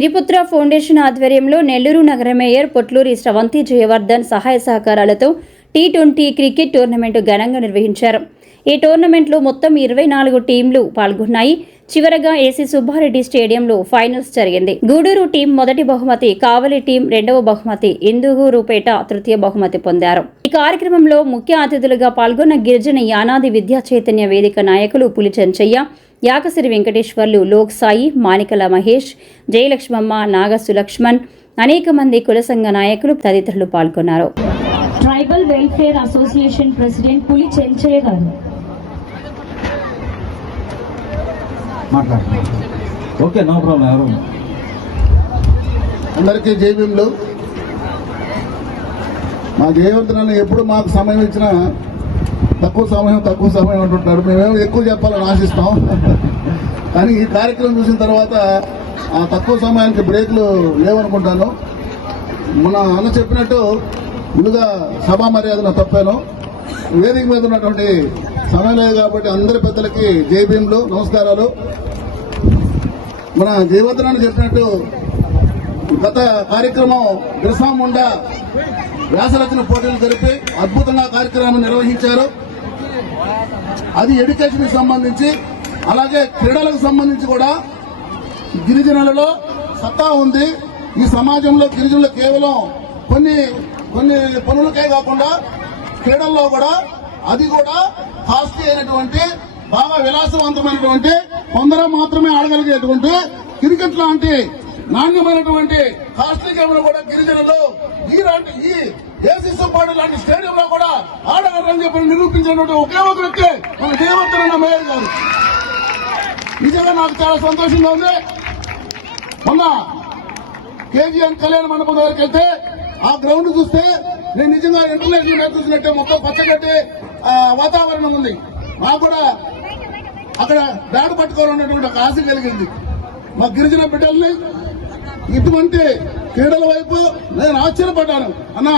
గిరిపుత్ర foundation ఆధ్వర్యంలో నెల్లూరు నగర mayor Potluri స్రవంతి జయవర్ధన్ సహాయ సహకారాలతో టీ ట్వంటీ క్రికెట్ టోర్నమెంట్ ఘనంగా నిర్వహించారు. ఈ టోర్నమెంట్లో మొత్తం ఇరవై నాలుగు టీంలు పాల్గొన్నాయి. చివరగా ఏసీ సుబ్బారెడ్డి స్టేడియంలో ఫైనల్స్ జరిగింది. గూడూరు టీం మొదటి బహుమతి కావలి టీం రెండవ బహుమతి ఇందుగూరుపేట తృతీయ బహుమతి పొందారు. ఈ కార్యక్రమంలో ముఖ్య అతిథులుగా పాల్గొన్న గిరిజన యానాది విద్యా చైతన్య వేదిక నాయకులు పులిచంచయ్య యాకసిరి వెంకటేశ్వర్లు లోక్ సాయి మాణికల మహేష్ జయలక్ష్మమ్మ నాగసులక్ష్మణ్ అనేక మంది కుల సంఘ నాయకులు తదితరులు పాల్గొన్నారు. ట్రైబల్ వెల్ఫేర్ అసోసియేషన్ ప్రెసిడెంట్ పులి చెంచయ్య గారు. మాట్లాడు ఓకే నో ప్రాబ్లం ఎవరు? అందరికీ జేబీలు మా జయవంతులను ఎప్పుడు మాకు సమయం ఇచ్చినా తక్కువ సమయం తక్కువ సమయం అంటుంటారు. మేమేమో ఎక్కువ చెప్పాలని ఆశిస్తాం. కానీ ఈ కార్యక్రమం చూసిన తర్వాత ఆ తక్కువ సమయానికి బ్రేక్లు లేవనుకుంటాను. మన అన్న చెప్పినట్టు ముందుగా సభా మర్యాదను తప్పాను. వేదిక మీద ఉన్నటువంటి సమయం లేదు కాబట్టి అందరి పెద్దలకి జై నమస్కారాలు. మన జయవర్ధనాన్ని చెప్పినట్టు గత కార్యక్రమం బిర్సా వ్యాసరచన పోటీలు జరిపి అద్భుతంగా కార్యక్రమాన్ని నిర్వహించారు. అది ఎడ్యుకేషన్కి సంబంధించి అలాగే క్రీడలకు సంబంధించి కూడా గిరిజనులలో సత్తా ఉంది. ఈ సమాజంలో గిరిజనులు కేవలం కొన్ని కొన్ని పనులకే కాకుండా క్రీడల్లో కూడా అది కూడా కాస్ట్లీ అయినటువంటి బాగా విలాసవంతమైనటువంటి కొందరు మాత్రమే ఆడగలిగేటువంటి క్రికెట్ లాంటి నాణ్యమైనటువంటి కాస్ట్లీ గేమ్లు కూడా గిరిజనులు ఈలాంటి ఈ ఏసీ సుబ్బాడు లాంటి స్టేడియంలో కూడా ఆడగలరని చెప్పి నిరూపించినటువంటి ఒకే ఒక వ్యక్తి మన దేవతరణ మేయర్ గారు. నిజంగా నాకు చాలా సంతోషంగా ఉంది. మొన్న కేజీఎన్ కళ్యాణ మండపం దగ్గరికి వెళ్తే ఆ గ్రౌండ్ చూస్తే నేను నిజంగా ఇంటర్నేషనల్ మ్యాచ్ చూసినట్టే మొత్తం పచ్చగట్టి వాతావరణం ఉంది. మాకు కూడా అక్కడ బ్యాడ్ పట్టుకోవాలన్నటువంటి ఒక ఆశ కలిగింది. మా గిరిజన బిడ్డల్ని ఇటువంటి క్రీడల వైపు నేను ఆశ్చర్యపడ్డాను. అన్నా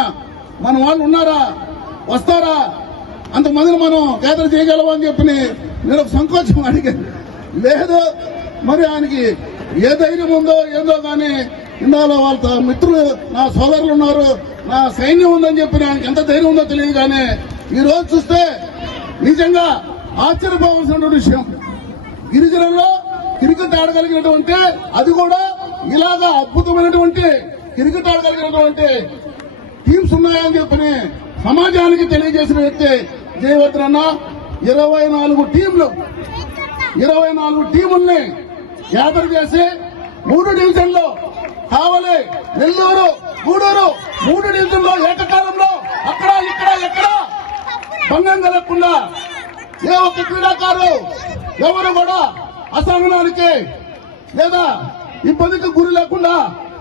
మన వాళ్ళు ఉన్నారా? వస్తారా? అంతమందిని మనం గ్యాదర్ చేయగలమా అని చెప్పి నేను ఒక సంకోచం అడిగాను. లేదు మరి ఆయనకి ఏ ధైర్యం ఉందో ఏందో కానీ ఇందాలో వాళ్ళ మిత్రులు నా సోదరులు ఉన్నారు. నా సైన్యం ఉందని చెప్పి ఆయనకి ఎంత ధైర్యం ఉందో తెలియదు కానీ ఈ రోజు చూస్తే నిజంగా ఆశ్చర్యపోవాల్సినటువంటి విషయం. గిరిజనుల్లో క్రికెట్ ఆడగలిగినటువంటి అది కూడా ఇలాగా అద్భుతమైనటువంటి క్రికెట్ ఆడగలిగినటువంటి టీమ్స్ ఉన్నాయని చెప్పని సమాజానికి తెలియజేసిన వ్యక్తి జయవర్ధన్ అన్న ఇరవై నాలుగు టీంలు ఇరవై నాలుగు టీముల్ని యాత్ర చేసి మూడు డివిజన్లో కావలి. నెల్లూరు గూడూరు మూడు డివిజన్లో ఏకకాలంలో భంగం కలగకుండా ఏ ఒక్క క్రీడాకారులు ఎవరు కూడా అసహనానికి లేదా ఇబ్బందికి గురి లేకుండా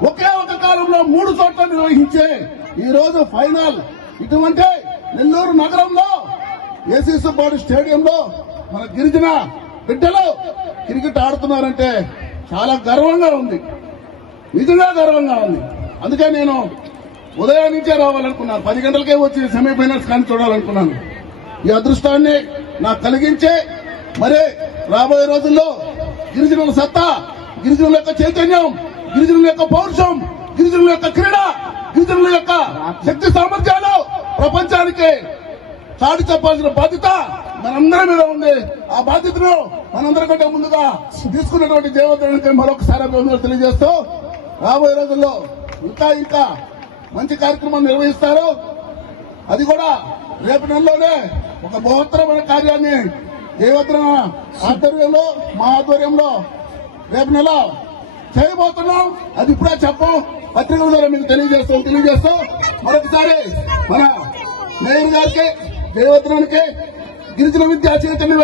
ఒకే ఒక కాలంలో మూడు చోట్ల నిర్వహించే ఈ రోజు ఫైనల్. ఇటువంటి నెల్లూరు నగరంలో ఏసీ సుబ్బాడు స్టేడియంలో మన గిరిజన బిడ్డలు క్రికెట్ ఆడుతున్నారంటే చాలా గర్వంగా ఉంది. నిజంగా గర్వంగా ఉంది. అందుకే నేను ఉదయం నుంచే రావాలనుకున్నాను. పది గంటలకే వచ్చి సెమీఫైనల్స్ కానీ చూడాలనుకున్నాను. ఈ అదృష్టాన్ని నాకు కలిగించే మరి రాబోయే రోజుల్లో గిరిజనుల సత్తా గిరిజనుల యొక్క చైతన్యం గిరిజనుల యొక్క పౌరుషం గిరిజనుల యొక్క క్రీడ గిరిజనుల యొక్క శక్తి సామర్థ్యాలు ప్రపంచానికి చాటి చెప్పాల్సిన బాధ్యత మనందరి మీద ఉంది. ఆ బాధ్యతను మనందరికంటే ముందుగా తీసుకున్నటువంటి దేవతలకి మరొకసారి అభినందనలు తెలియజేస్తూ రాబోయే రోజుల్లో ఇంకా ఇంకా మంచి కార్యక్రమం నిర్వహిస్తారు. అది కూడా రేపు నెలలోనే ఒక బహుత్తరమైన కార్యాన్ని దేవద్ర ఆధ్వర్యంలో మా ఆధ్వర్యంలో రేపు నెల చేయబోతున్నాం. అది ఇప్పుడే చెప్పం. పత్రికల ద్వారా మీకు తెలియజేస్తాం తెలియజేస్తాం. మరొకసారి మన మేయర్ గారికి దేవద్రానికి గిరిజన విద్యా చైతన్య